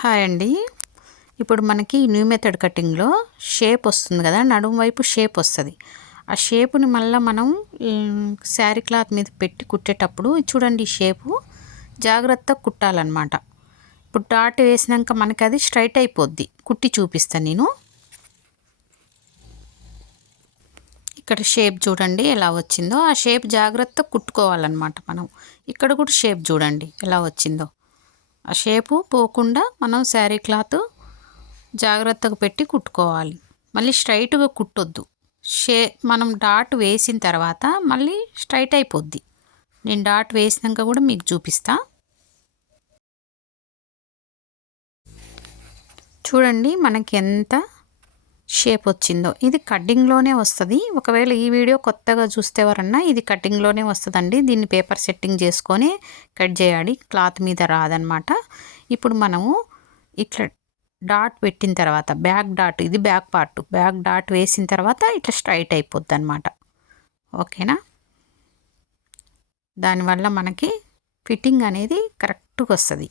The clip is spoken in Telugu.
హాయ్ అండి. ఇప్పుడు మనకి న్యూ మెథడ్ కటింగ్లో షేప్ వస్తుంది కదా, నడుము వైపు షేప్ వస్తుంది. ఆ షేపుని మళ్ళీ మనం శారీ క్లాత్ మీద పెట్టి కుట్టేటప్పుడు చూడండి, ఈ షేపు జాగ్రత్తగా కుట్టాలన్నమాట. ఇప్పుడు డాట్ వేసినాక మనకి అది స్ట్రైట్ అయిపోద్ది. కుట్టి చూపిస్తాను నేను. ఇక్కడ షేప్ చూడండి ఎలా వచ్చిందో, ఆ షేప్ జాగ్రత్తగా కుట్టుకోవాలన్నమాట మనం. ఇక్కడ కూడా షేప్ చూడండి ఎలా వచ్చిందో. ఆ షేపు పోకుండా మనం శారీ క్లాత్ జాగ్రత్తగా పెట్టి కుట్టుకోవాలి. మళ్ళీ స్ట్రైట్గా కుట్టొద్దు. మనం డాట్ వేసిన తర్వాత మళ్ళీ స్ట్రైట్ అయిపోద్ది. నేను డాట్ వేసినాక కూడా మీకు చూపిస్తా. చూడండి మనకి ఎంత షేప్ వచ్చిందో. ఇది కటింగ్లోనే వస్తుంది. ఒకవేళ ఈ వీడియో కొత్తగా చూస్తే ఎవరన్నా, ఇది కటింగ్లోనే వస్తుందండి. దీన్ని పేపర్ సెట్టింగ్ చేసుకొని కట్ చేయాలి, క్లాత్ మీద రాదనమాట. ఇప్పుడు మనము ఇట్లా డాట్ పెట్టిన తర్వాత బ్యాక్ డాట్, ఇది బ్యాక్ పార్ట్, బ్యాక్ డాట్ వేసిన తర్వాత ఇట్లా స్ట్రైట్ అయిపోద్ది అనమాట. ఓకేనా? దానివల్ల మనకి ఫిట్టింగ్ అనేది కరెక్ట్గా వస్తుంది.